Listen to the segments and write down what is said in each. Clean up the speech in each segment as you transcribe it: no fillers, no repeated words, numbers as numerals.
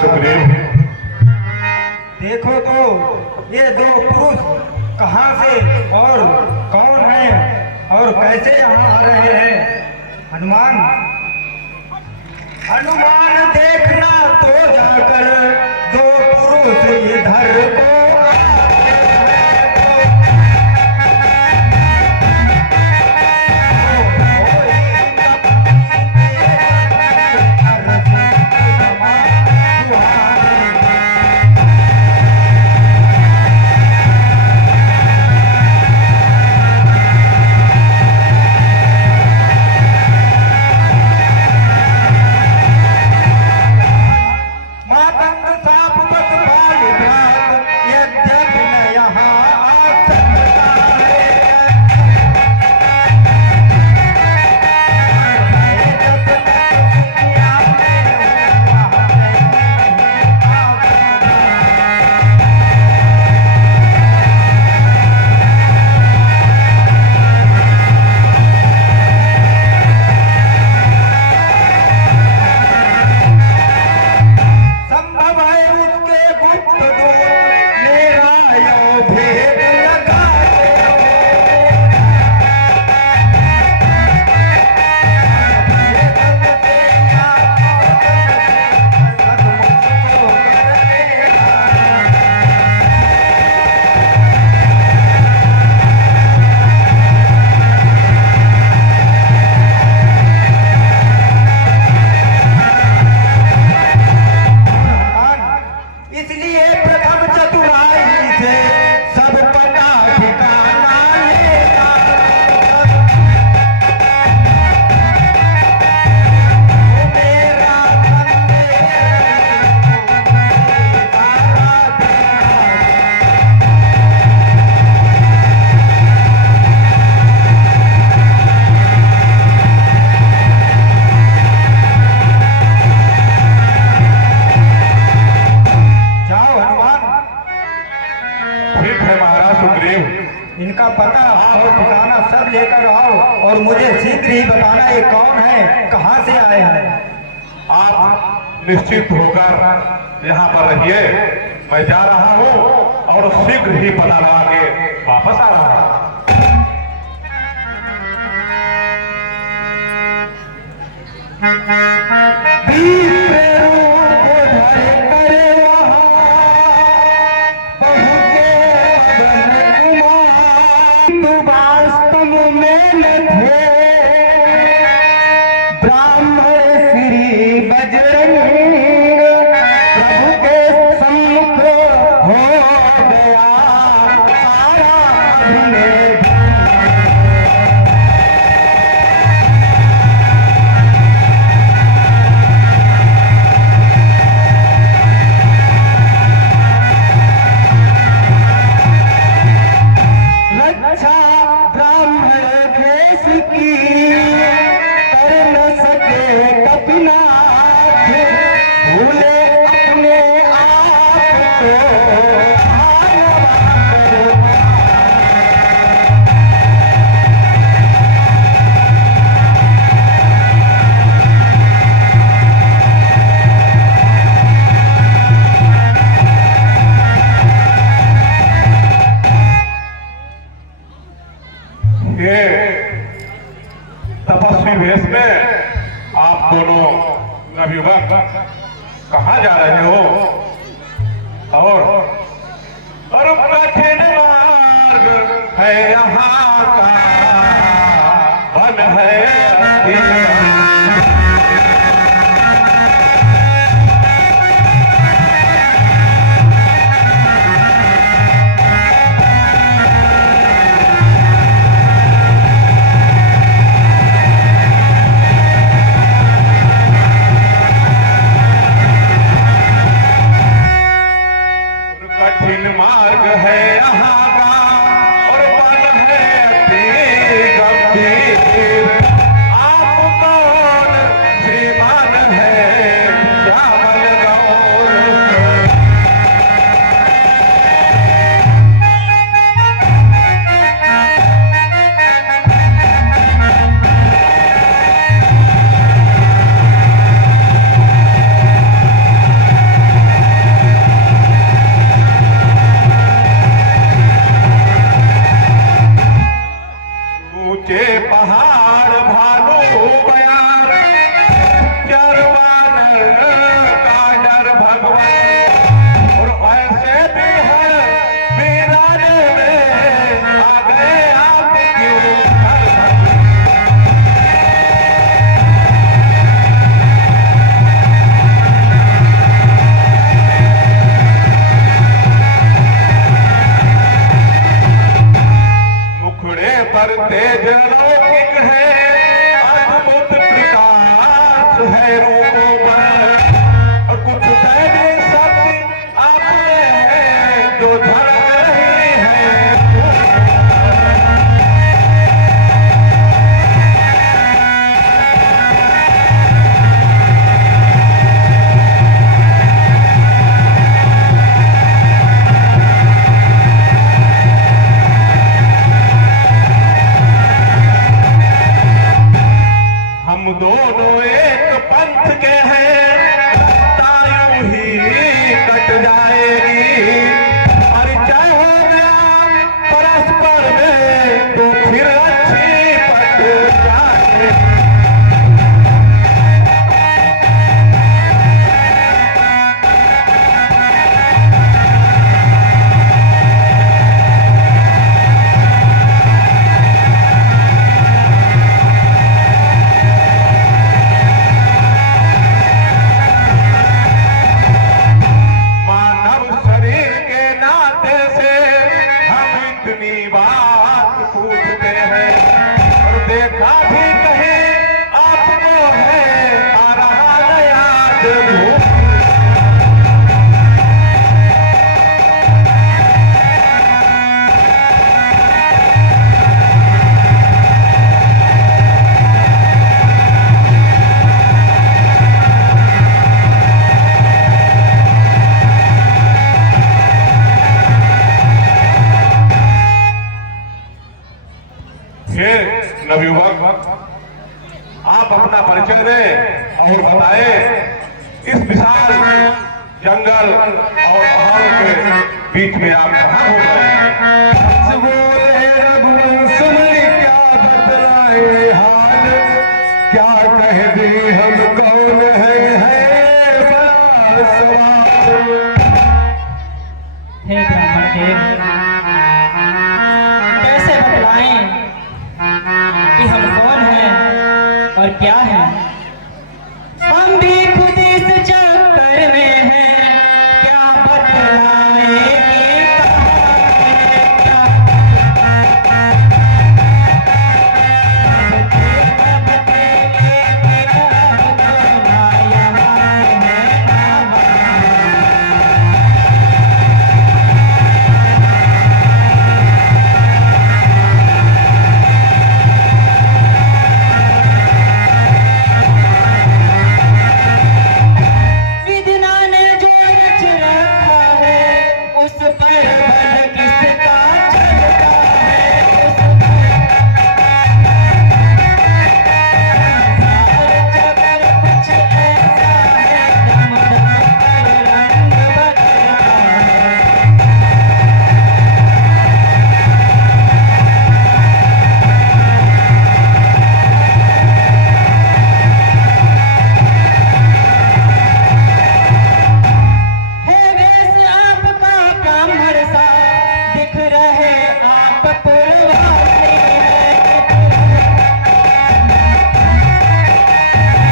सुग्रीव। देखो तो ये दो पुरुष कहाँ से और कौन है और कैसे यहाँ आ रहे हैं। हनुमान हनुमान देखना तो जाकर दो पुरुष इधर को इनका पता और ठिकाना सब लेकर आओ और मुझे शीघ्र ही बताना ये कौन है, कहाँ से आए हैं। आप निश्चित होकर यहाँ पर रहिए, मैं जा रहा हूँ और शीघ्र ही पता लगा के वापस आ रहा हूँ। तपस्वी वेश में आप दोनों नवयुवक कहाँ जा रहे हो और कठिन मार्ग है यहाँ का, वन है मार्ग है यहाँ का और वन है गंभीर। आप कौन श्रीमान है श्यामल गौर। धड़क रही है। हम दोनों एक पंथ के हैं, तायू ही कट जाएगी। परिचय हो गया परस्पर में तो फिर अच्छी पट जाएगी। मानव शरीर के नाते से हम इतनी बात पूछते हैं, और देखा भी कहीं आपको है आ रहा नया धूप। ये नवयुवक, आप अपना परिचय दें और बताएं इस विशाल जंगल और पहाड़ों के बीच में आप कहाँ हो रहे हैं? बोले रघुवंश में क्या बतलाए हाल, क्या कह दे हम कौन है बड़ा सवाल। हे ब्राह्मण देव, कैसे बतलाएं कि हम कौन हैं और क्या हैं? हम भी खुद इस चक्कर में हैं, क्या बतलाएं कि कहाँ हैं, क्या विधना ने जो रच रखा है, उस पर बल किसका चलता है? उस पर कुछ ऐसा है, दम दम पर रंग बदला है। है वेश आपका ब्राह्मण सा, दिख रहे आप पुरवासी हैं।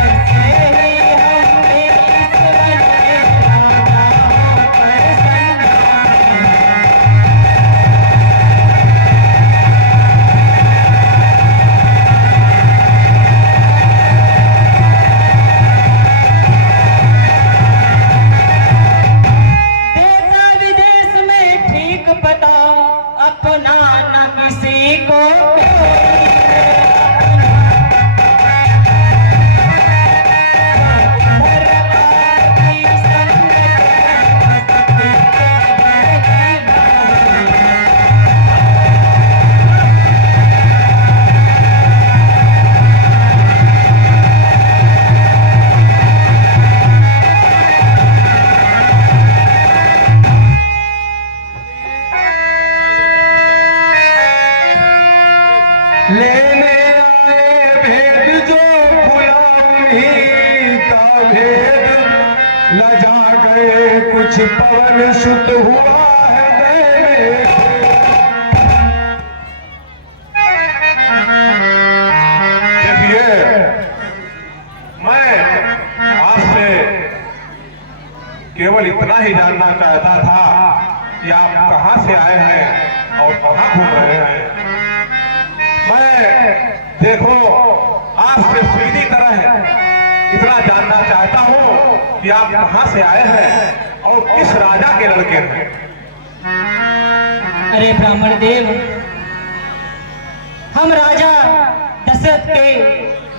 ऐसे ही हमने इस वन के राजाओं पर सन्नाटा है। देता विदेश में ठीक पता, अपना न किसी को कोई है। उधर आपकी संगत है, हंसती रहती बारी। लेने आए भेद जो खुला उन्हीं का भेद, लजा गए कुछ पवन सुत हुआ है दैनिक। देखिए, मैं आपसे केवल इतना ही जानना चाहता था कि आप कहाँ से आए हैं और कहाँ घूम रहे हैं। मैं देखो आपसे सीधी तरह इतना जानना चाहता हूँ कि आप कहाँ से आए हैं और किस राजा के लड़के हैं। अरे ब्राह्मण देव, हम राजा दशरथ के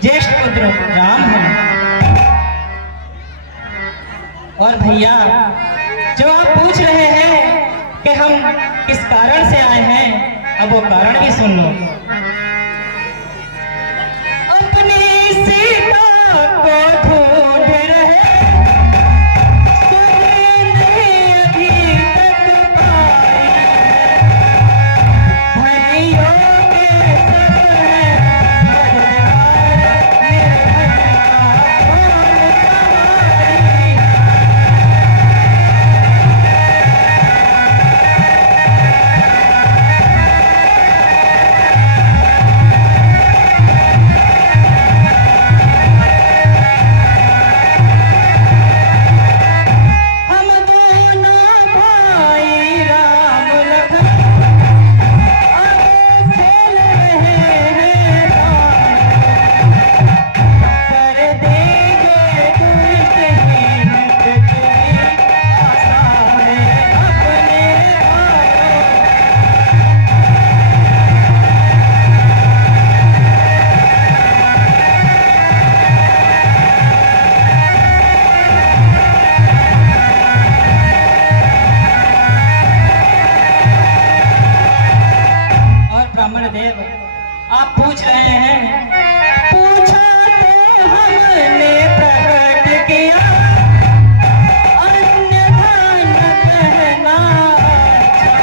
ज्येष्ठ पुत्र राम हैं। और भैया, जो आप पूछ रहे हैं कि हम किस कारण से आए हैं, अब वो कारण भी सुन लो। अपनी सीता को ढूंढ रहे, नहीं अभी तक पाई, भाइयों के सब हैं मददगार, निर्भय का कौन सवारी। हम दोनों भाई राम लखन अब खेल रहे हैं राम, कर देंगे दुष्ट की मृत्यु आसान अपने भाइयों। और ब्राह्मण देव, आप पूछ रहे हैं, पूछा तो हमने प्रकट किया, अन्यथा न कहना अच्छा।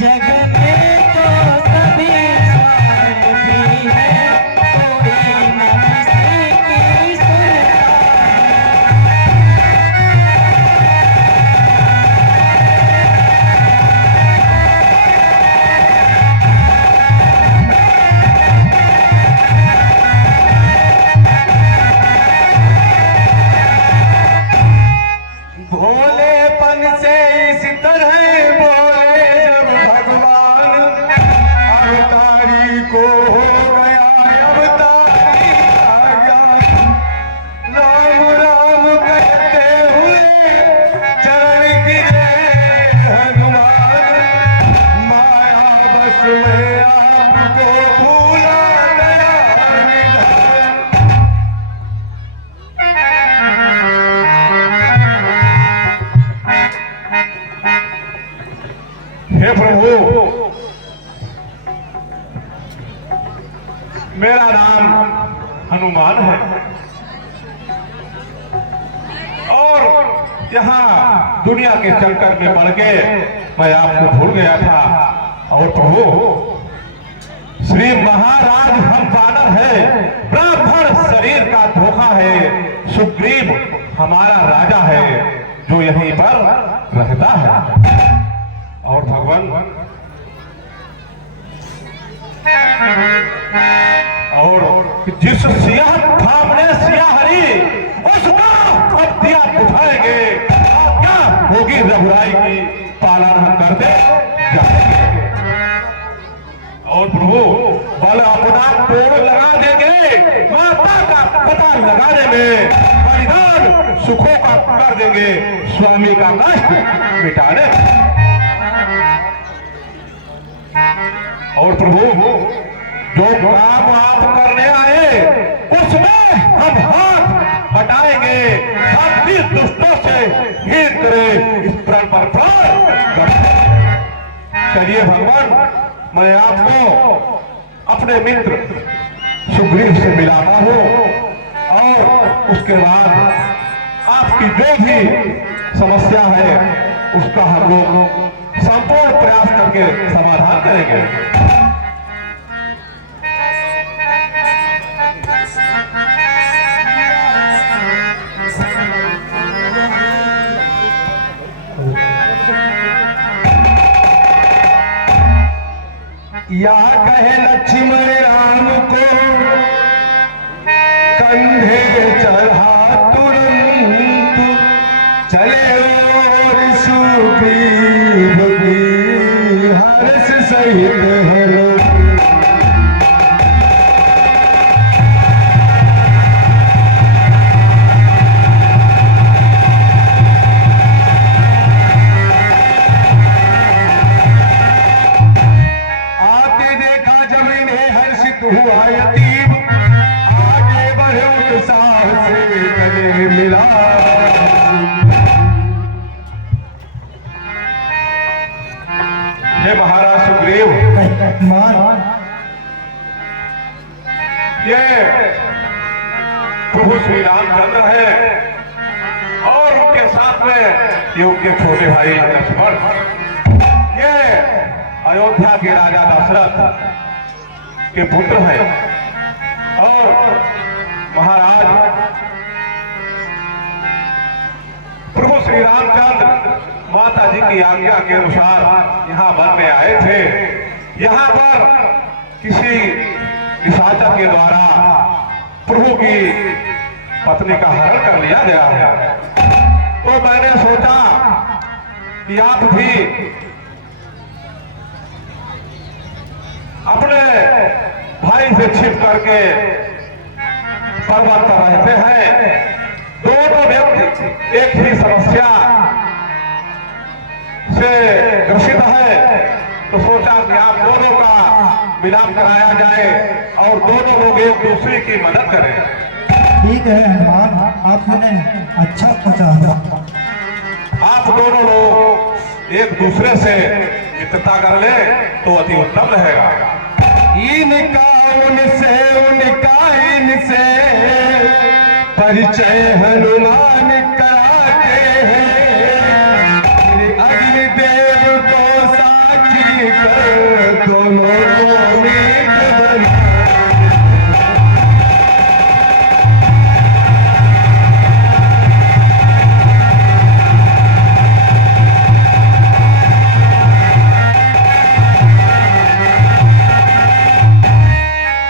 जग में तो सभी स्वार्थी हैं, कोई न किसी की सुनता। भोलेपन से इस तरह बोले जब भगवान, अवतारी को हो गया अवतारी का ज्ञान। राम राम कहते हुए चरण गिरे हनुमान, माया बस में आपको भूला गया निधान। हे प्रभु, मेरा नाम हनुमान है और यहाँ दुनिया के चक्कर में पड़ के मैं आपको भूल गया था। और प्रभु, श्री महाराज हम वानर है, ब्राह्मण शरीर का धोखा है, सुग्रीव हमारा राजा है जो यहीं पर रहता है। और भगवान, और जिस सियाह थामने सिया हरी, उसका अब दिया बुझाएंगे, क्या होगी रघुराई की, पालन हम करते जाएंगे। और प्रभु, बल अपना तोड़ लगा देंगे, माता का पता लगाने में बलिदान सुखों का कर देंगे, स्वामी का कष्ट मिटाने में। और प्रभु, जो काम आप करने आए उसमें हम हाथ हटाएंगे, साथी दुष्टों से हित करें, इस प्रण पर प्राण करें। चलिए भगवान, मैं आपको अपने मित्र सुग्रीव से मिलाता हूँ और उसके बाद आपकी जो भी समस्या है उसका हम लोग संपूर्ण प्रयास करके समाधान करेंगे। या कहे लक्ष्मण राम को कंधे चढ़ा तुरंत, चले और सुग्रीव की हर्ष सहित हर। हे महाराज सुग्रीव, हनुमान ये प्रभु श्री रामचंद्र है और उनके साथ में ये उनके छोटे भाई लक्ष्मण, ये अयोध्या के राजा दशरथ के पुत्र हैं। और महाराज प्रभु श्री रामचंद्र माता जी की आज्ञा के अनुसार यहाँ वन में आए थे। यहाँ पर किसी निशाचर के द्वारा प्रभु की पत्नी का हरण कर लिया गया है। तो मैंने सोचा कि आप भी अपने भाई से छिप करके पर्वत पर रहते हैं, दोनों व्यक्ति एक ही समस्या से ग्रसित है, तो सोचा कि आप दोनों का मिलाप कराया जाए और दोनों लोग एक दूसरे की मदद करें। ठीक है हनुमान, आपने अच्छा सोचा। आप दोनों लोग एक दूसरे से मित्रता कर ले तो अति उत्तम रहेगा। इनका उनसे उनका इनसे परिचय हनुमान कराते हैं। अग्निदेव को साक्षी कर दोनों को मीत बना।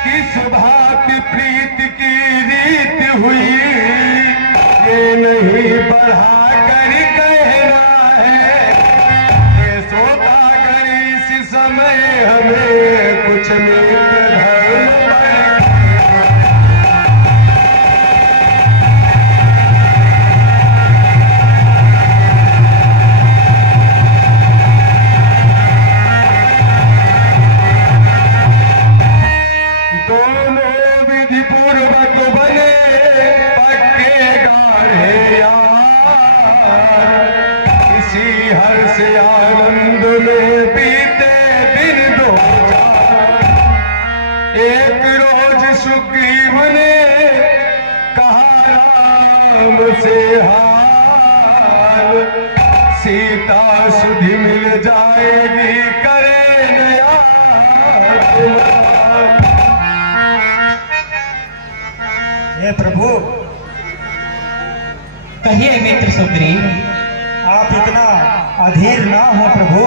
किस भांति प्रीत की रीत हुई ये नहीं बढ़ा कर कहना है। ये सोता कर इस समय हमें कुछ मित्र धर्म पर। दोनों विधि पूर्वक बने पक्के गाढ़े यार। इसी हर्ष आनंद में बीते दिन दो चार। एक रोज सुग्रीव ने कहा राम से हाल। सीता सुधि मिल जाएगी करे नया कुमार। हे प्रभु, कहिए मित्र सुग्रीव। आप इतना अधीर ना हो प्रभु।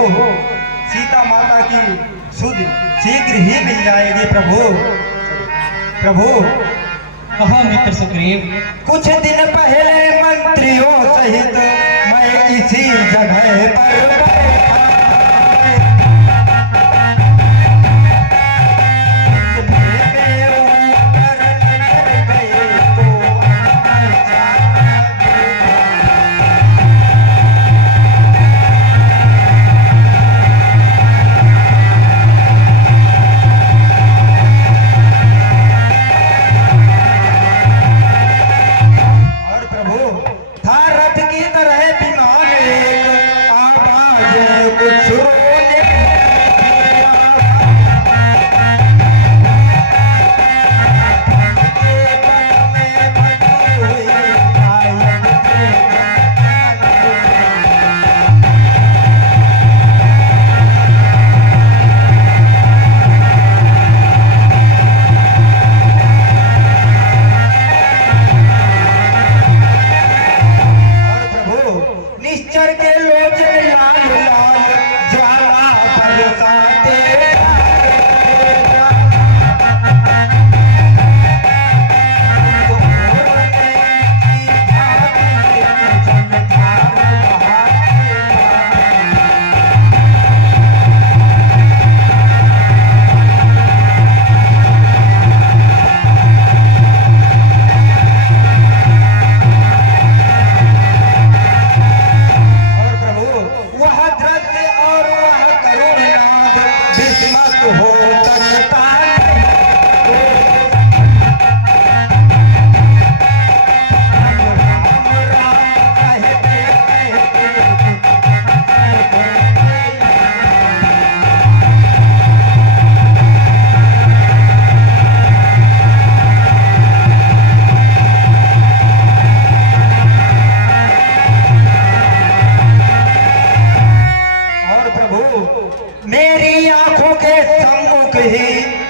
सीता माता की सुध शीघ्र ही मिल जाएगी प्रभु। प्रभु, कहो मित्र सुग्रीव। कुछ दिन पहले मंत्रियों सहित मैं इसी जगह पर बैठा। और प्रभु, था रथ की तरह विमान एक, आवाज कुछ रोने और प्रभु, निश्चर के लोचन लाल लाल ज्वाला मेरी आंखों के सम्मुख ही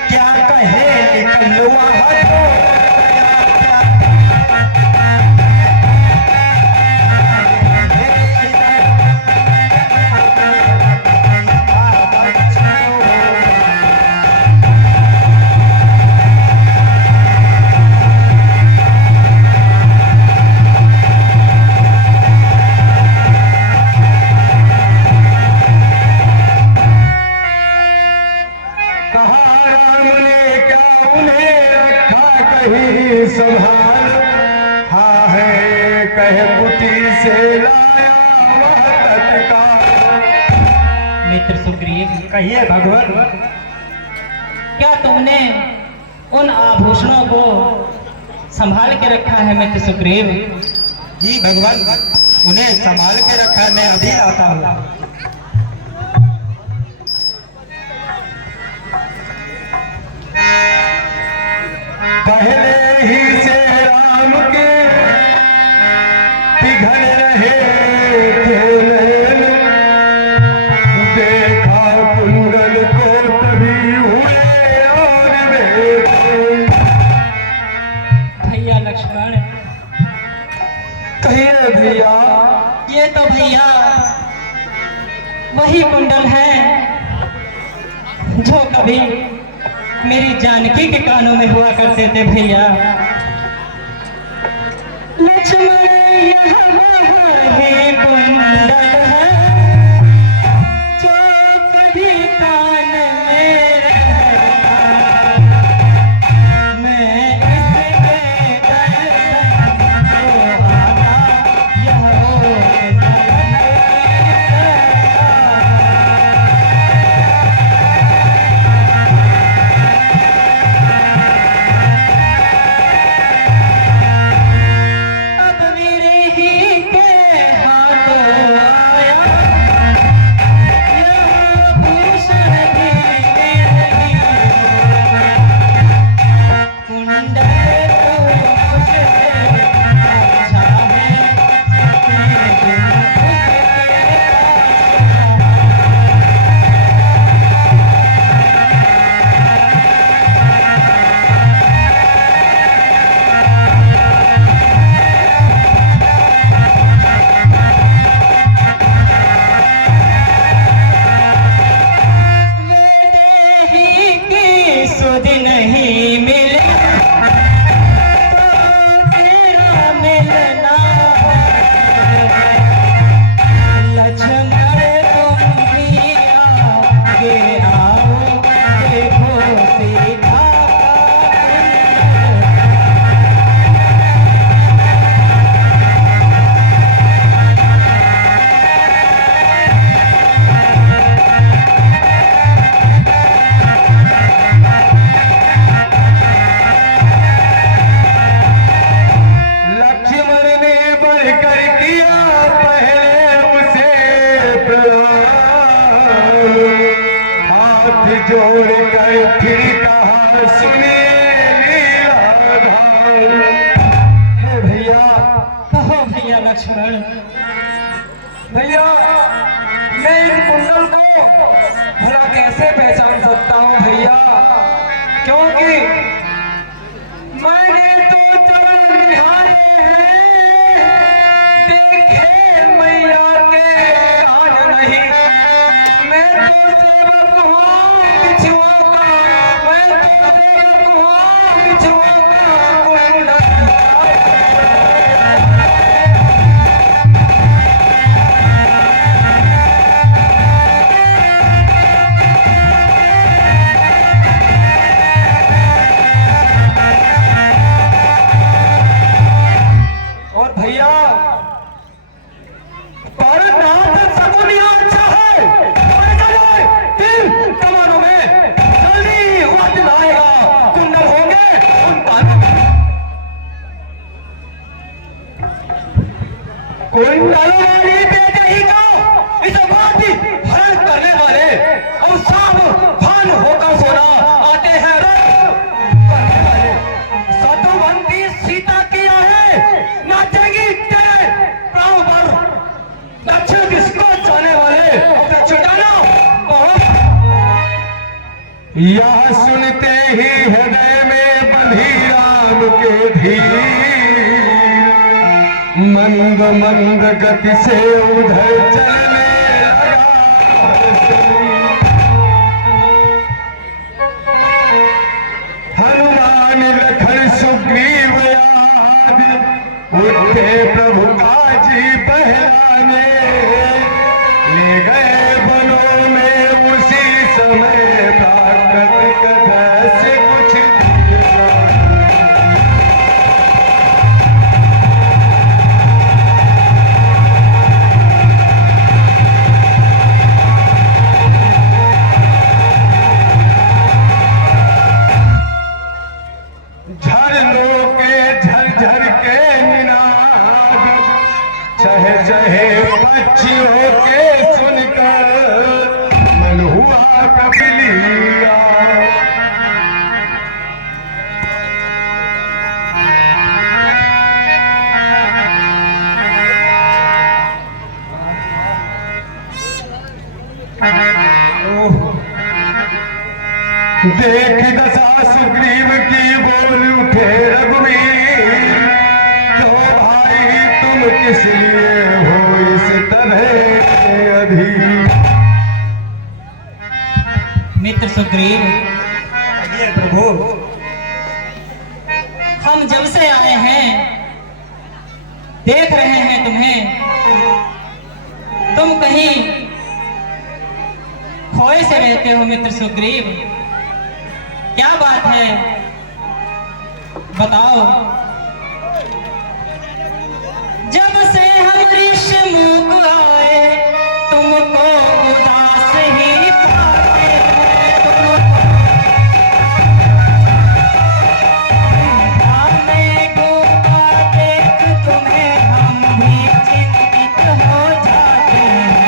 क्या कहे निकल वहाँ तो कहा राम ने क्या उन्हें रखा कहीं संभाल, हाँ है कह कुटी से लाया वह तत्काल। मित्र सुग्रीव, कहिए भगवान। क्या तुमने उन आभूषणों को संभाल के रखा है मित्र सुग्रीव? जी भगवान, उन्हें संभाल के रखा है, मैं अभी आता हूँ। पहले ही से राम के पिघल रहे थे नयन, देखा कुंडल को तभी हुए और बेटे। भैया लक्ष्मण, कहिए भैया। ये तो भैया वही कुंडल है जो कभी मेरी जानकी के कानों में हुआ करते थे भैया। लक्ष्मण यह वही कुंडल है जो कभी कान में रहता, मैं इसके दर्शन को आता, यह ओट अब मेरे ही के हाथ आया, यह भूषण भी मेरी, कुंडल तो मुझसे अच्छा है, लेकिन उसके ही की सुध नहीं मिले तो तेरा मिलना है। लक्ष्मण तुम भी आगे आओ, देखो सीता लक्ष्मण ने बढ़कर किया पहले उसे प्रणाम, हाथ जोड़कर फिर कहा सुनिए लीलाधाम। हे भैया। कहो भैया लक्ष्मण। भैया, मैं इन कुंडल को भला कैसे पहचान सकता हूँ भैया, क्योंकि मैंने तो चरण निहारे हैं, देखे मैया के कान नहीं। मैं तो सेवक हूँ बिछुआ का, मैं तो सेवक हूँ बिछुआ का कुंडल। यह सुनते ही हृदय में बंधी राम के धीर, मंद मंद गति से उधर चलने लगा। हनुमान लखन सुग्रीव याद, उठे प्रभु काजी बहलाने, ले गए बनों में उसी समय प्राकृतिक कथा से कुछ दिया। झरनों के झरझर के निनाद, चहे चहे पक्षियों के सुनकर मन हुआ कपिलिया। देख दशा सुग्रीव की बोल उठे रघुवीर, क्यों भाई तुम किस लिए हो इस तरह अधीर। मित्र सुग्रीव, कहिए प्रभु। हम जब से आए हैं देख रहे हैं तुम्हें, तुम कहीं खोए से रहते हो। मित्र सुग्रीव, क्या बात है, बताओ। जब से हम ऋषमुख आए, तुमको उदास ही पाते हैं। हमें डूबा देख तुम्हें हम भी चिंतित हो जाते हैं।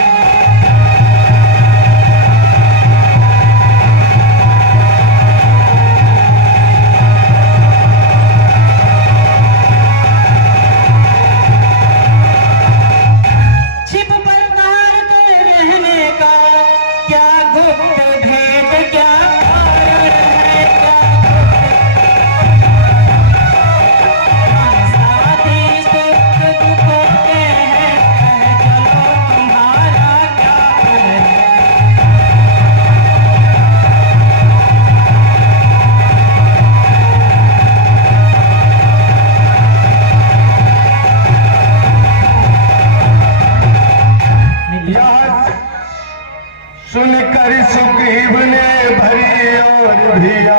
छिप पर तार कर रहने का क्या गुप्त भेद, क्या कारण है, क्या साथी सुख दुखों के हैं, कह चलो तुम्हारा क्या है। यह सुनकर सुग्रीव ने भरी और भिया,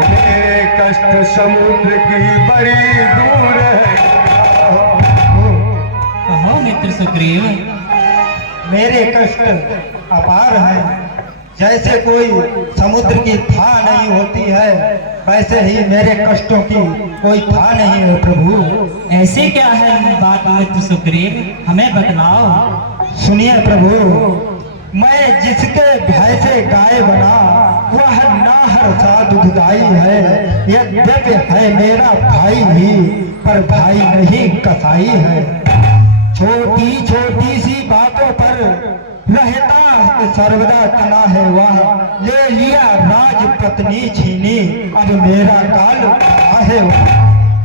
मेरे कष्ट समुद्र की बड़ी दूर है। कहो मित्र सुग्रीव। मेरे कष्ट अपार हैं, जैसे कोई समुद्र की था नहीं होती है, वैसे ही मेरे कष्टों की कोई था नहीं है प्रभु। ऐसे क्या है बात मित्र सुग्रीव, हमें बतलाओ। सुनिए प्रभु, मैं जिसके भय से गाय बना, वह नाहर सा दुखदाई है। यद्यपि है मेरा भाई ही, पर भाई नहीं कसाई है। छोटी छोटी सी बातों पर रहता सर्वदा तना है वह, ले लिया राज पत्नी छीनी, अब मेरा काल आहे वह।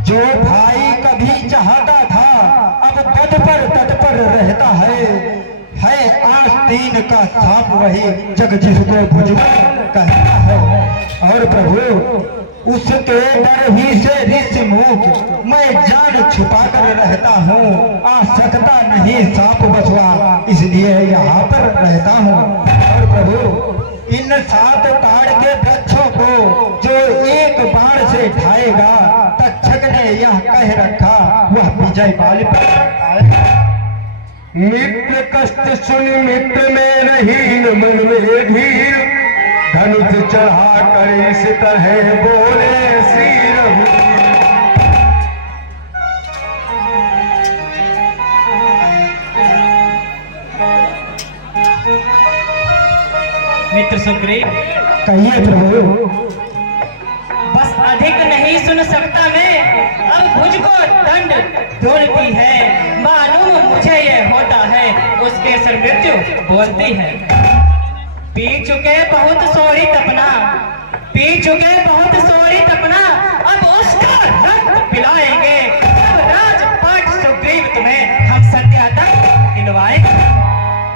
जो भाई कभी चाहता था, अब पद पर तत्पर रहता है आस्तीन का सांप वही, जग जिसको भुजबल कहता है। और प्रभु, उसके डर ही से ऋषिमुख मैं जान छुपा कर रहता हूँ। आ सकता नहीं सांप बसवा, इसलिए यहाँ पर रहता हूँ। और प्रभु, इन 7 ताड़ के वृक्षों को जो एक बाण से ढाएगा, तक्षक ने यह कह रखा, वह विजय बाल पर आएगा। मित्र कष्ट सुन मित्र में रही न मन में धीर, धनुष चढ़ा कर इस तरह बोले श्री रघुवीर। मित्र सुग्रीव, कहिए प्रभु। बस अधिक नहीं सुन सकता मैं, अब मुझको दंड दौड़ती है। मालूम मुझे ये होता है, उसके सर मृत्यु बोलती है। पी चुके बहुत सोरी तपना, पी चुके बहुत सोरी तपना, अब उसका रक्त पिलाएंगे। अब राजपाट सुग्रीव तुम्हें हम सत्या तक दिलवाएंगे।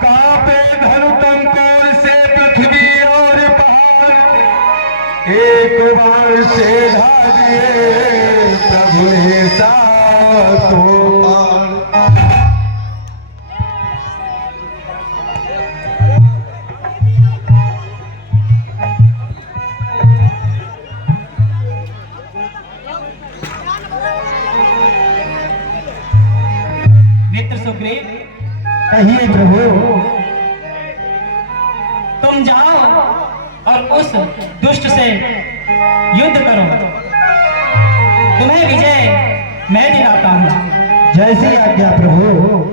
कांपे धनु कंकुर से पृथ्वी और पहाड़, एक बार से ढा दिए प्रभु ने सातों पार। मित्र सुग्रीव, कहिए प्रभु। तुम जाओ और उस दुष्ट से युद्ध करो, तुम्हें विजय मैं दिलाता हूँ। जैसी आज्ञा प्रभु।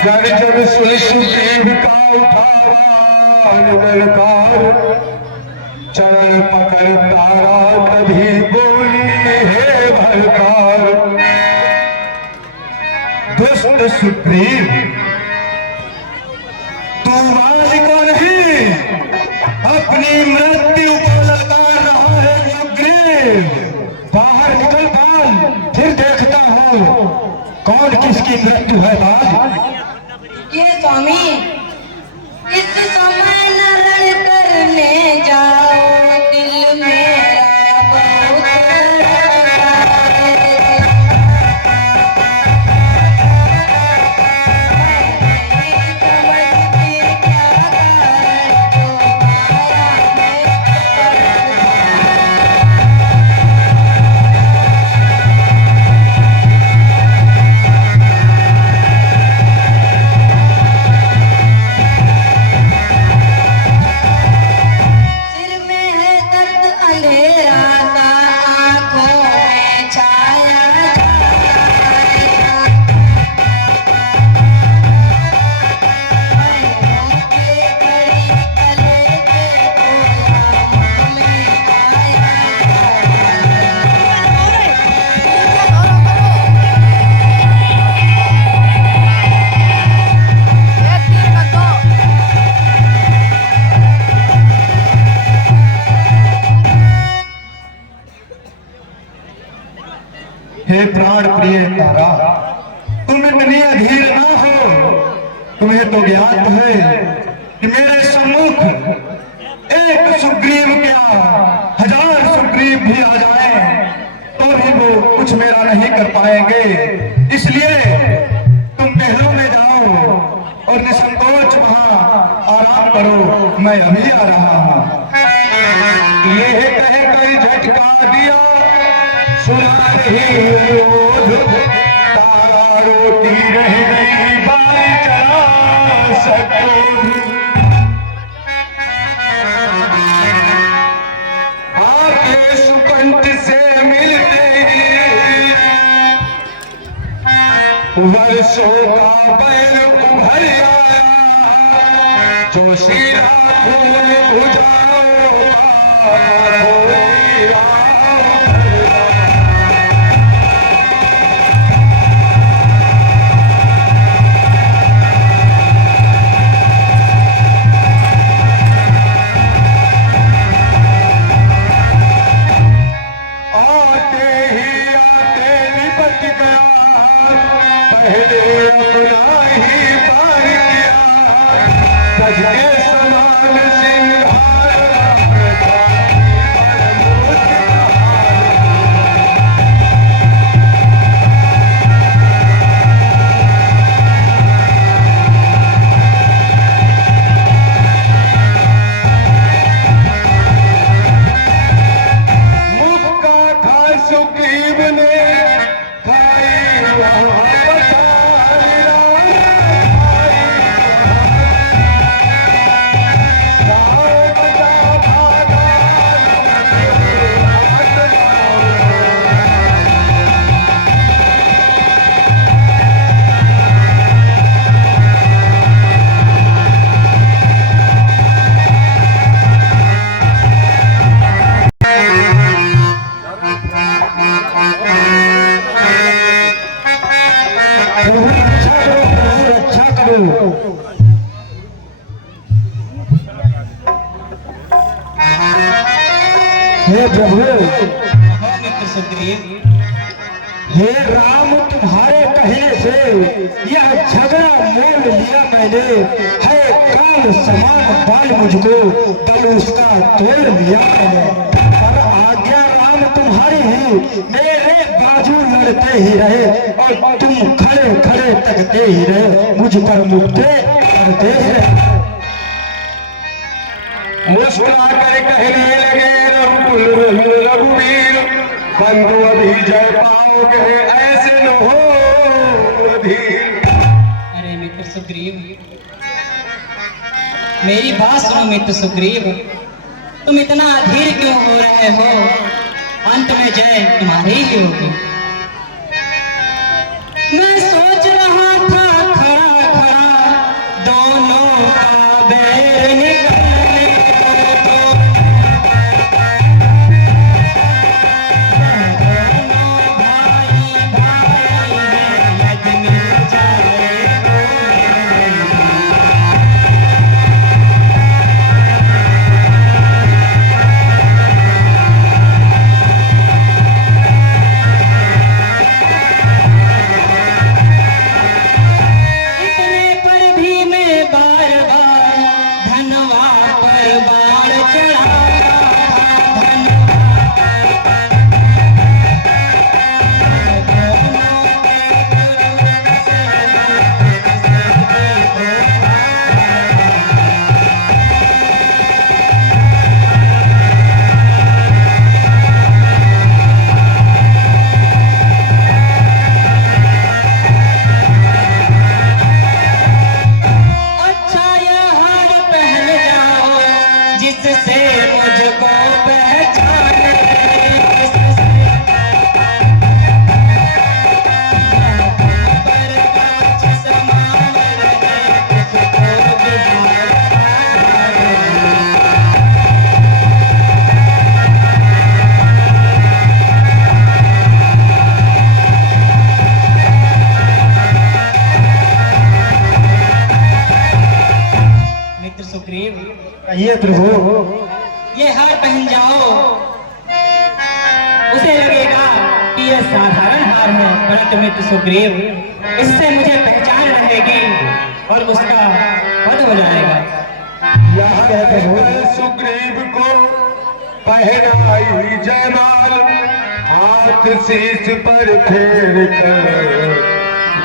गर्जन सुन सुग्रीव का उठावा ललकार, चरण पकड़ तारा तभी बोली हे भलकार। दुष्ट सुग्रीव, तू आज को नहीं अपनी मृत्यु को ललकार रहा है सुग्रीव। बाहर निकल बाल, फिर देखता हूँ कौन किसकी मृत्यु है बाल। ये स्वामी, इस समय न रण करने जाओ, दिल मेरा बहुत डरता है। मैं नहीं समझती क्या कारण जो माया में पड़ता सिर में है दर्द अंधेरा सा, आंखों में छाया हे प्राण प्रिय तारा, तुम इतनी अधीर ना हो। तुम्हें तो ज्ञात है कि मेरे सम्मुख एक सुग्रीव क्या 1000 सुग्रीव भी आ जाए तो भी वो कुछ मेरा नहीं कर पाएंगे। इसलिए तुम महलों में जाओ और निसंकोच वहां आराम करो, मैं अभी आ रहा हूं। ये कह कर झटका दिया सुना रही रोध, तारा रोती रह गई बाई चला सको। आके सुकंठ से मिलते वर्षों का बैर उभर आया, जो सीरा फूल बुझाओ समान सिंहार हे प्रभु, कहो मित्र सुग्रीव। हे राम, तुम्हारे कहने से यह झगड़ा मोल लिया मैंने। है काल समान बाल मुझको, बल उसका तोड़ लिया मैंने। पर आज्ञा राम तुम्हारी ही, मेरे बाजू लड़ते ही रहे और तुम खड़े खड़े तकते ही रहे, मुझ पर मुक्ते करते ही रहे। मुस्कुरा कर कहने लगे रघुवीर, बंधु अभी जय पाओगे, ऐसे न हो अधीर। अरे मित्र सुग्रीव, मेरी बात सुनो मित्र सुग्रीव। तुम इतना अधीर क्यों हो रहे हो? अंत में जय तुम्हारी ही होगी। मैं सोच रहा था खड़ा खड़ा, दोनों का बैर निकलने को। दोनों भाई भाई हैं, यदि मिल जाए तो। इतने पर भी मैं बार बार धनवा पर बाण चढ़ाता था। अच्छा यह हार पहन जाओ, जिससे मुझको पहचाने। जिससे पर काछ समान रहे, उसको विधाता। मित्र सुग्रीव, कहिए प्रभु। ये हार पहन जाओ, उसे लगेगा कि यह साधारण हार है, परंतु मित्र सुग्रीव, इससे मुझे पहचान रहेगी और उसका वध हो जाएगा। सुग्रीव को पहनाई जयमाल, हाथ शीश पर फेर कर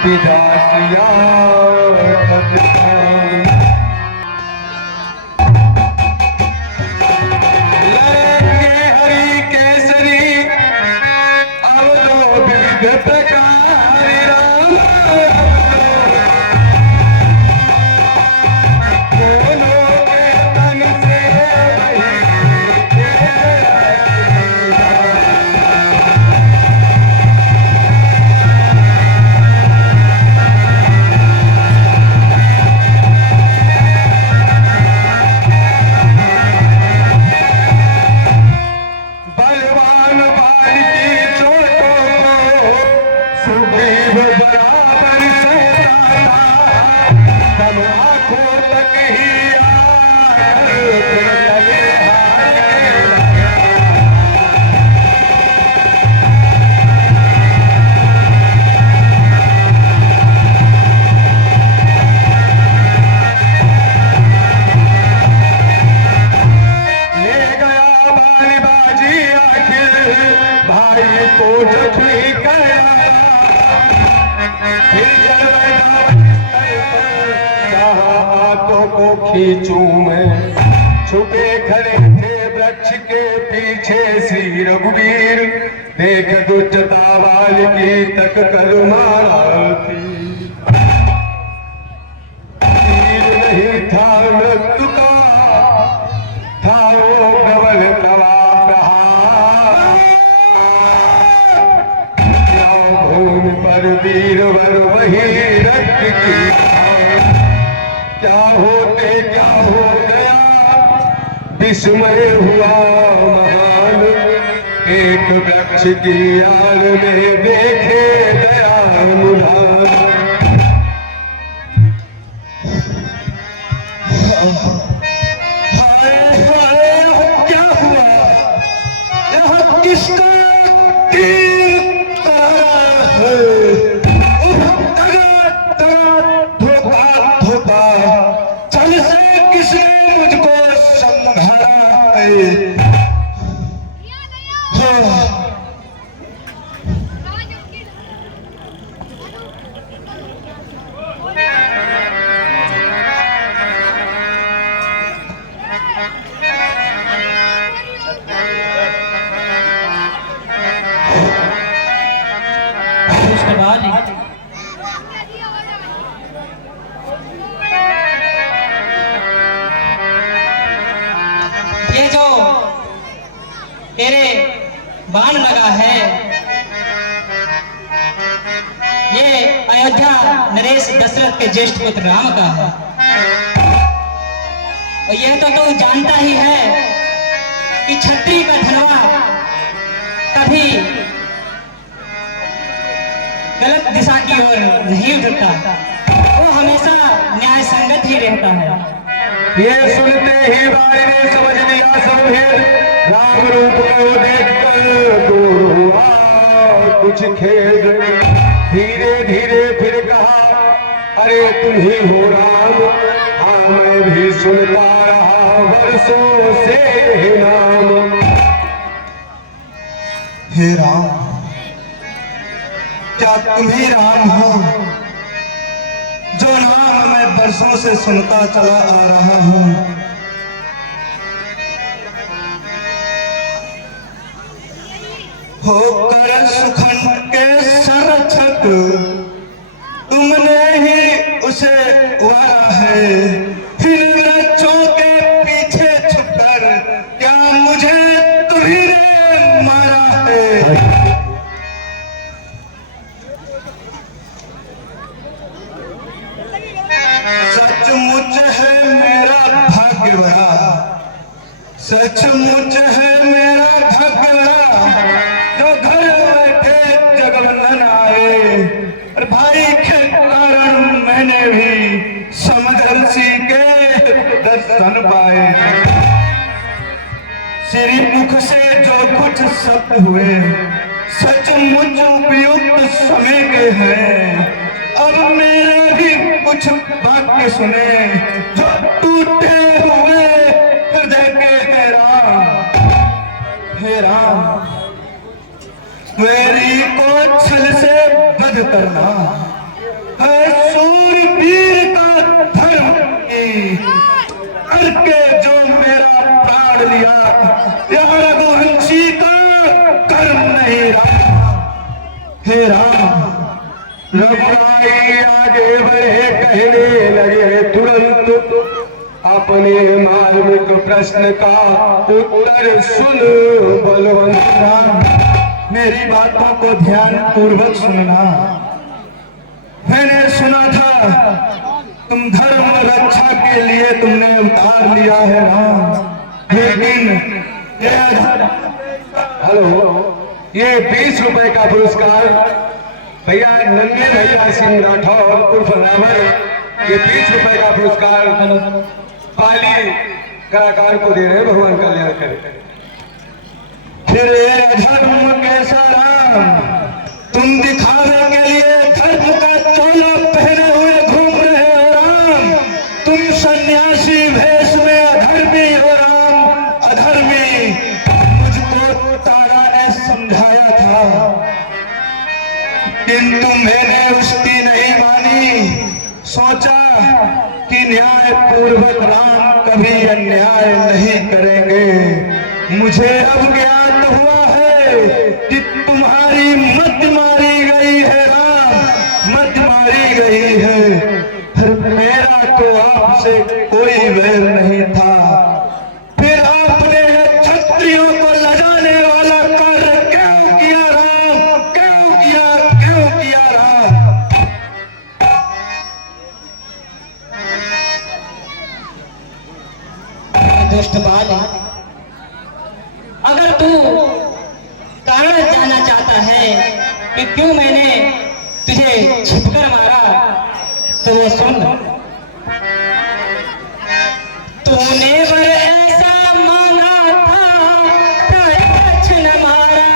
विदा किया तत्काल। लड़के हरि केसरी, अब दो विविध प्रकार राम। दोनों के तन से वही बलवान बाल की चोटों को सुग्रीव बराबर सहता था। तब आंखों तक ही आकर तले हार गया। ले गया बाली बाजी आखिर, भाई को जख्मी कराया। फिर चल बैठा बिस्तर पर, कहा हाथों को खींचूं मैं। छुपे खड़े थे वृक्ष के पीछे श्री रघुवीर, देख दुष्टता वाल की तक कर मारा थी। तीर नहीं था मृत्यु का, था वो प्रबल प्रवाह प्रहार। क्या भूमि पर वीरवर वही रक्त की धार। क्या होते क्या हो गया, विस्मय हुआ महान। एक वृक्ष की आड़ में देखे दया मुधान। हाय हाय, क्या हुआ? किसका तीर तारा है। धोखा धोखा चल से किसने मुझको संभाला है। उसके बाद ये जो तेरे बाण लगा है, ये अयोध्या नरेश दशरथ के ज्येष्ठ पुत्र राम का है। और यह तो तू जानता ही है कि क्षत्रिय का धनवा कभी गलत दिशा की ओर नहीं उठता, वो हमेशा न्याय संगत ही रहता है। ये सुनते ही बारी ने समझ लिया सब भेद। राम रूप को देखकर दूर हुआ कुछ खेद। धीरे धीरे फिर कहा, अरे तुम ही हो राम। हाँ मैं भी सुनता रहा वर्षों से हे नाम। हे राम, क्या तुम ही राम हो जो नाम मैं बरसों से सुनता चला आ रहा हूँ। होकर सुखन के संरक्षक तुमने ही उसे वारा है। फिर वृक्षों के पीछे छुपकर क्या मुझे तुम्ही ने मारा है। सचमुच है मेरा भाग्य बड़ा, सचमुच है मेरा भाग्य बड़ा जो घर बैठे जगवंदन आए। और भाई के कारण मैंने भी समदर्शी के दर्शन पाए। श्री मुख से जो कुछ शब्द हुए सचमुच उपयुक्त समय के हैं। अब मेरे भी कुछ वाक्य सुने जो टूटे हुए हृदय के हैं राम। हे राम, मेरी को छल से वध करना है सूरवीर का धर्म की। करके जो मेरा प्राण लिया यह रघुवंशी का कर्म नहीं रहा। हे राम, रघुराई आगे बढ़े कहने लगे तुरंत अपने मार्मिक प्रश्न का उत्तर सुन बलवंत राम। मेरी बातों को ध्यान पूर्वक सुनना। मैंने सुना था तुम धर्म रक्षा के लिए तुमने अवतार लिया है राम। लेकिन ये 20 रुपए का पुरस्कार भैया नंगे भैया सिंह राठौर उर्फ रावण, ये 20 रुपए का पुरस्कार पाली कलाकार को दे रहे हैं। भगवान कल्याण करे। फिर धर्म कैसा राम, तुम दिखावे के लिए धर्म का चोला पहने हुए घूम रहे हो राम। तुम सन्यासी भेष में अधर्मी हो राम, अधर्मी। मुझको तारा ने समझाया था किंतु मैंने उसकी नहीं मानी। सोचा कि न्याय पूर्वक राम कभी अन्याय नहीं करेंगे। मुझे अब ज्ञात हुआ है कि तुम्हारी मत मारी गई है राम, मत मारी गई है। फिर मेरा तो आपसे कोई वैर नहीं था। फिर आपने क्षत्रियों को लजाने वाला कार्य क्यों किया राम, क्यों किया राम। दुष्ट बाल, अगर तू कारण जानना चाहता है कि क्यों मैंने तुझे छिपकर मारा, तो वो सुन। तूने वर ऐसा मांगा था तो न मारा।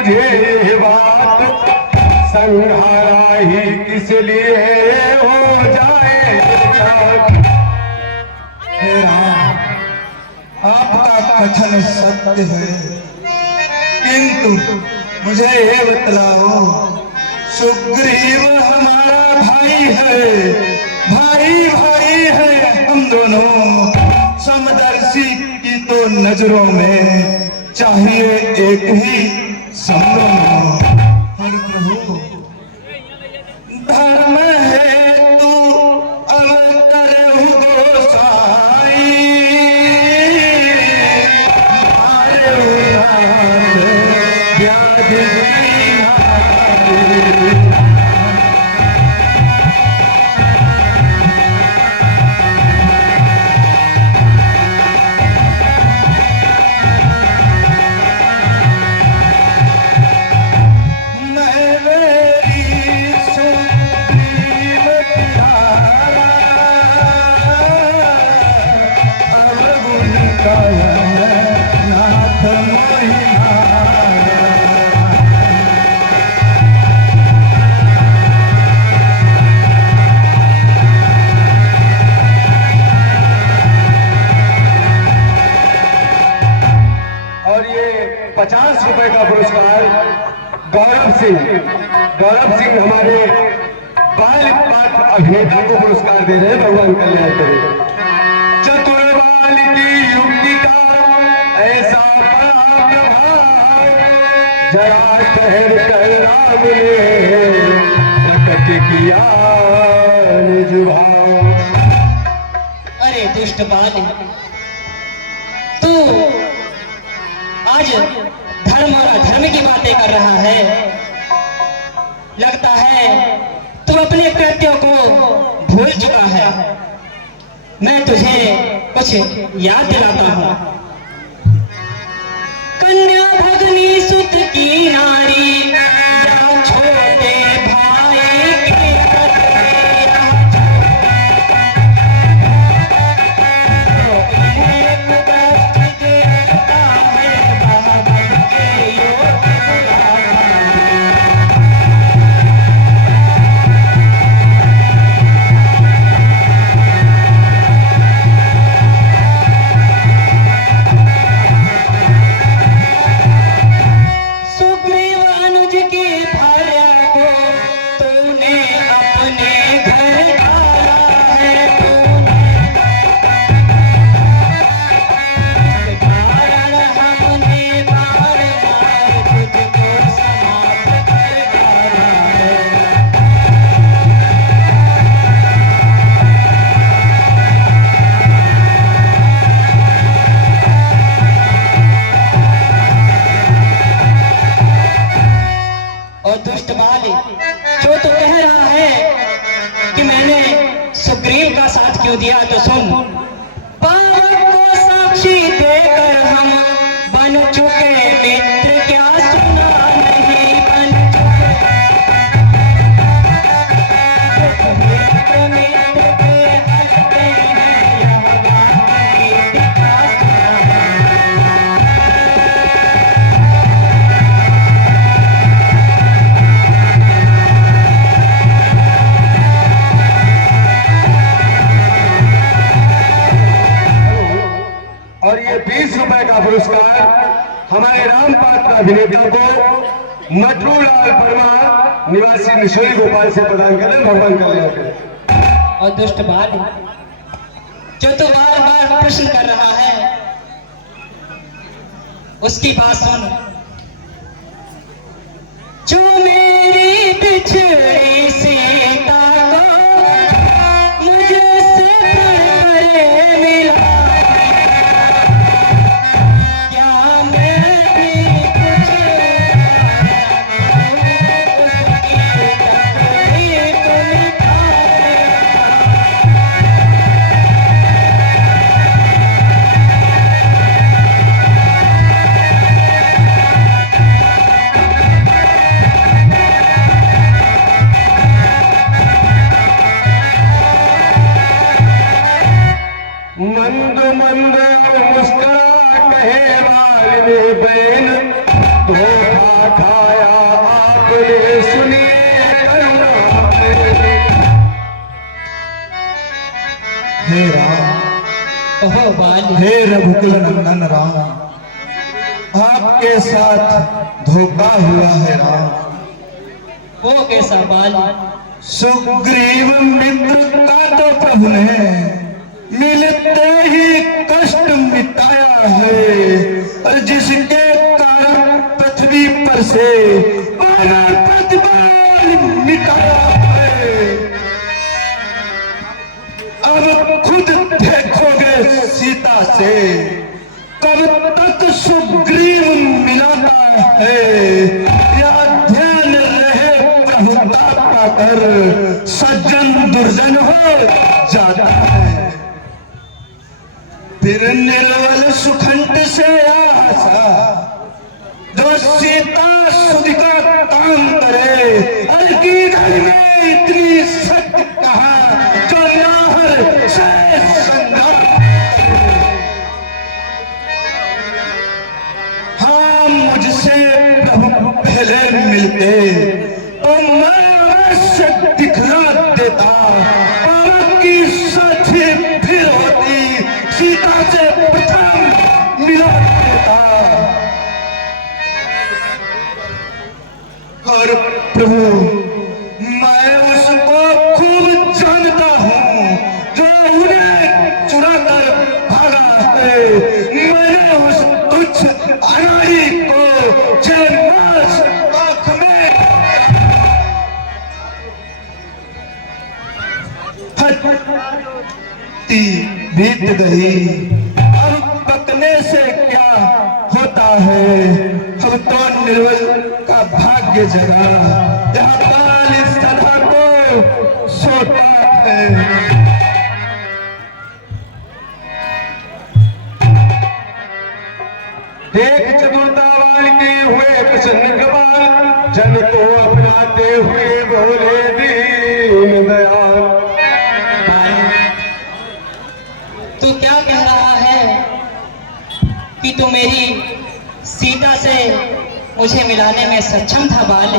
मुझे ये बात, संहारा ही किस लिए हो जाएगा। हे राम, आपका कथन सत्य है, किंतु मुझे ये बतलाओ, सुग्रीव हमारा भाई है, भाई है हम दोनों, समदर्शी की तो नजरों में चाहिए एक ही समदोनों। हर प्रभु धर्म है तू अवतर गोसाई, मारे उरान व्याधि और ये 50 रुपए का पुरस्कार गौरव सिंह हमारे बाल पात्र अभिनेता को पुरस्कार दे रहे हैं। भगवान कल्याण करें। चतुर बाल की युक्ति का ऐसा प्रभाव, जरा ठहर कर राम ने प्रकट किया निज भाव। अरे दुष्ट बाल, तू आज धर्म और अधर्म की बातें कर रहा है। लगता है तू अपने कृत्यों को भूल चुका है। मैं तुझे कुछ याद दिलाता हूँ। कन्या भगनी सुत की नारी, या छोटे भाई की क्यों दिया तो सुन। पाप को साक्षी देकर हम बन चुके मित्र, क्या सुना नहीं बन चुके मित्र, मित्र के हंसते हैं यह बात, क्या सुना। और ये 20 रुपए का पुरस्कार हमारे राम पात्र अभिनेता को मटरूलाल वर्मा निवासी निशोरी गोपाल से प्रदान करें। भगवान कल्याण करें। और दुष्ट बाल जो तो बार बार प्रश्न कर रहा है, उसकी बात सुन। जो मेरी बिछड़ी सीता को मुझसे प्यारे मिला, क्या मैं भी कुछ उसकी तकलीफ मिटा मंद मंद मुस्कुरा कहे वाले बहन, धोखा खा बोले सुनिए करुणा मेरी। हे राम, ओहो बाल, हे रघुकुल नंदन राम, आपके साथ धोखा हुआ है राम। वो कैसा बाल? सुग्रीव मित्र का तो प्रभु ने मिलते ही कष्ट मिटाया है, और जिसके कारण पृथ्वी पर से प्रतिबल मिटाया है। अब खुद देखोगे सीता से कब तक सुग्रीव मिलाता है। या ध्यान रहे प्रभुता पाकर सज्जन दुर्जन हो जाता है। फिर निर्मल सुखंड से आशा जो सीता सुधि का काम करे, और की घर में इतनी सत्य कहा जो नाहर से संघर्ष। हाँ, मुझसे प्रभु पहले मिलते तो मैं अवश्य दिखला देता, की साथी फिर होती सीता से प्रथम मिला देता। और प्रभु मैं उसको खूब जानता हूँ जो उन्हें चुरा कर भागा है। मैंने उस तुच्छ अनाड़ी को जयमास आँख में बीत गई। अब बकने से क्या होता है, अब तो निर्बल का भाग्य जगा। यहाँ बाल इस सदा को सोता है। देख चतुरतावान के हुए प्रसन्न बाल, जन को अपनाते हुए बोले दीन दयाल। तू क्या कह रहा है कि तू मेरी सीता से मुझे मिलाने में सक्षम था बाल?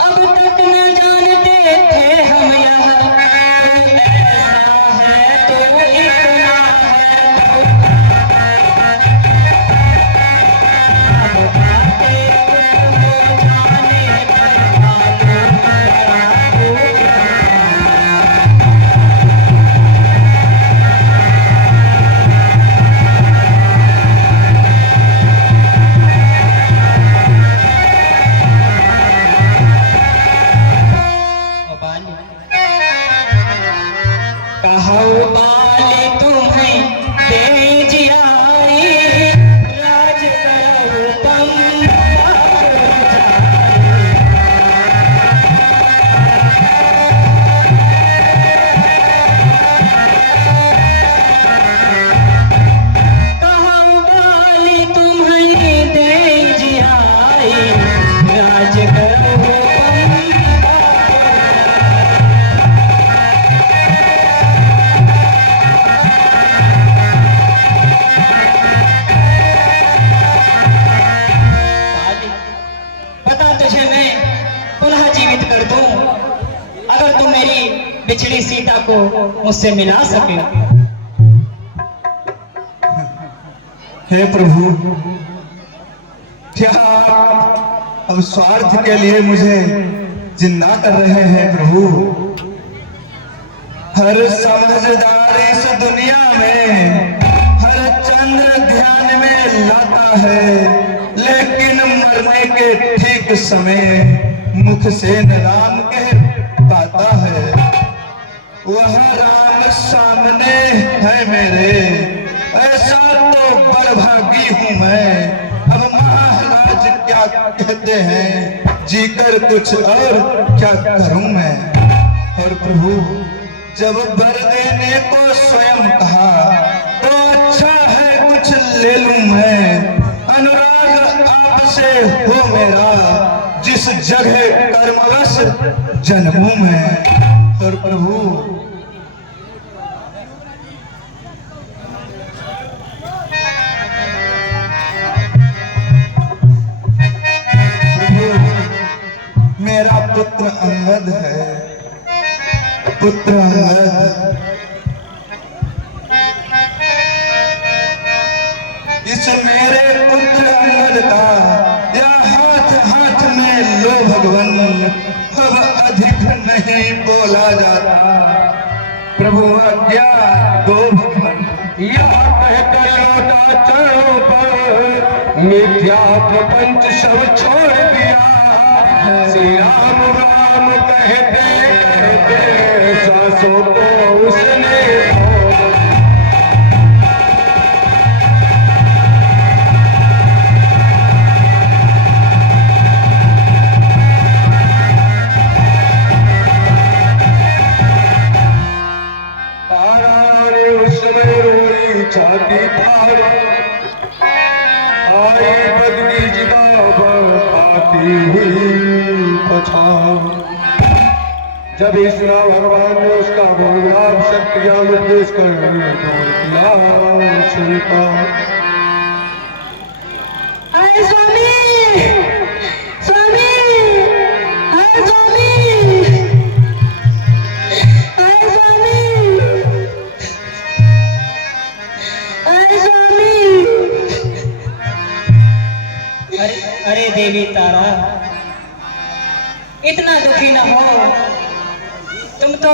अब तक न जानते थे हम यह, तू ऐसा है तो इतना है, अब बातें हो जाने पर मालूम पड़ा तू। कहो बाले तुम्हें दे जियारी, राज करो तुम कहो बाले तुम्हें दे जियारी, राज करो तुम। बिछड़ी सीता को मुझसे मिला सके। हे प्रभु, क्या आप अब स्वार्थ के लिए मुझे जिंदा कर रहे हैं प्रभु? हर समझदार इस दुनिया में हर चंद्र ध्यान में लाता है, लेकिन मरने के ठीक समय मुख से न राम कह पाता है। वह राम सामने है मेरे, ऐसा तो बड़भागी हूँ मैं। अब महाराज क्या कहते हैं, जीकर कुछ और क्या करूं मैं। और प्रभु, जब वर देने को स्वयं कहा तो अच्छा है कुछ ले लूं मैं। अनुराग आपसे हो मेरा, जिस जगह कर्मवश जन्मूं मैं। और प्रभु, मेरे पुत्र अंगद का या हाथ हाथ में लो भगवन, अब अधिक नहीं बोला जाता। प्रभु आज्ञा दो भगवन। यह कहकर लौटा चरणों पर, मिथ्या प्रपंच सब छोड़ दिया। श्री राम राम कहते कहते सांसों को उसने छाती फाड़ आई बदली जिगावर आती हुई पछाड़। जब ईश्वर भगवान ने उसका गुणगान शक्तियां निर्देश कर किया सुनता। अरे स्वामी, स्वामी, अरे स्वामी, अरे स्वामी, अरे स्वामी। अरे देवी तारा, इतना दुखी न हो। तुम तो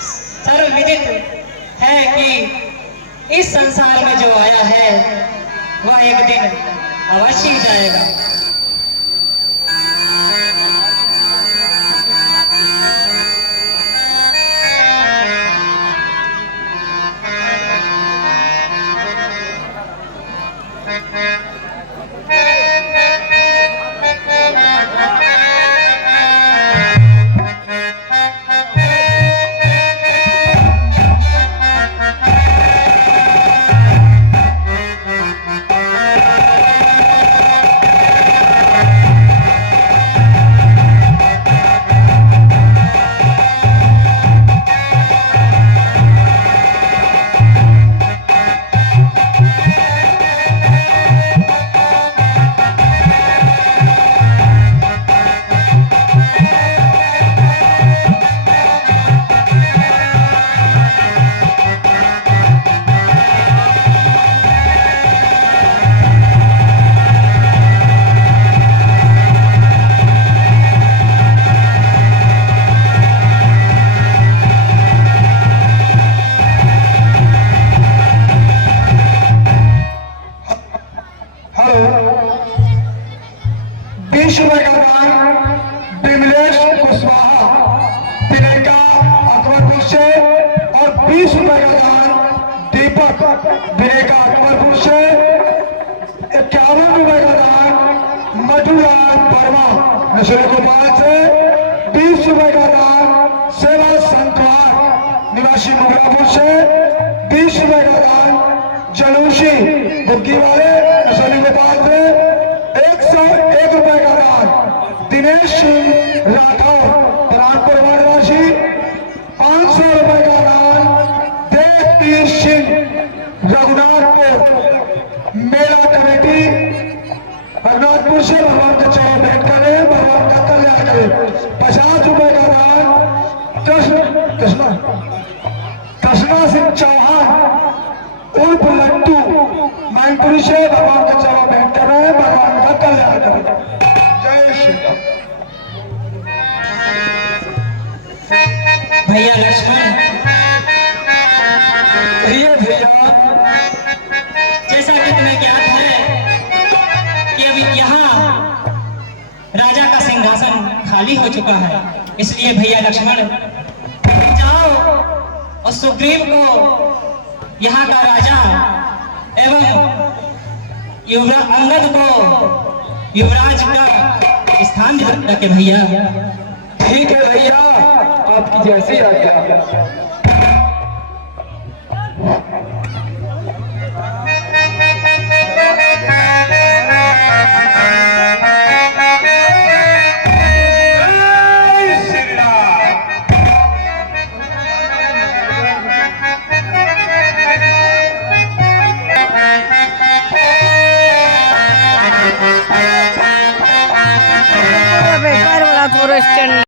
सर्वविदित है कि इस संसार में जो आया है वह एक दिन अवश्य ही जाएगा। विश्व मेगादान विमलेश कुशवाहा पिनेका अकबरपुर से और 20 मेगादान दीपक बिनेका अकबरपुर से, 51 मेगादान मधुलाल वर्मा नशे गोपाल से, 20 मेगादान सेवा संतवार निवासी मुगलापुर से, 20 मेगादान जलूसी बुग्गी वाले नशे गोपाल से, 101 रुपए का दान दिनेश सिंह राठौर प्राणपुर वाराणसी, 500 रुपए का दान देवप्रीत सिंह रघुनाथपुर मेला कमेटी रघुनाथपुर से। भगवान का चरण भेंट करें, भगवान का कल्याण करें। 50 रुपए का दान कृष्णा सिंह चौहान उर्फ लट्टू मैनपुरी से। भगवान का चरण भेंट कर रहे हैं, भगवान का कल्याण करें। जय श्री राम। भैया लक्ष्मण, भैया जैसा कि तुम्हें ज्ञात है कि अभी यहाँ राजा का सिंहासन खाली हो चुका है, इसलिए भैया लक्ष्मण जाओ और सुग्रीव को यहाँ का राजा एवं युवराज अंगद को युवराज का स्थान रखे भैया। ठीक है भैया, आपकी जैसी आज्ञा। बेकार वाला स्टैंड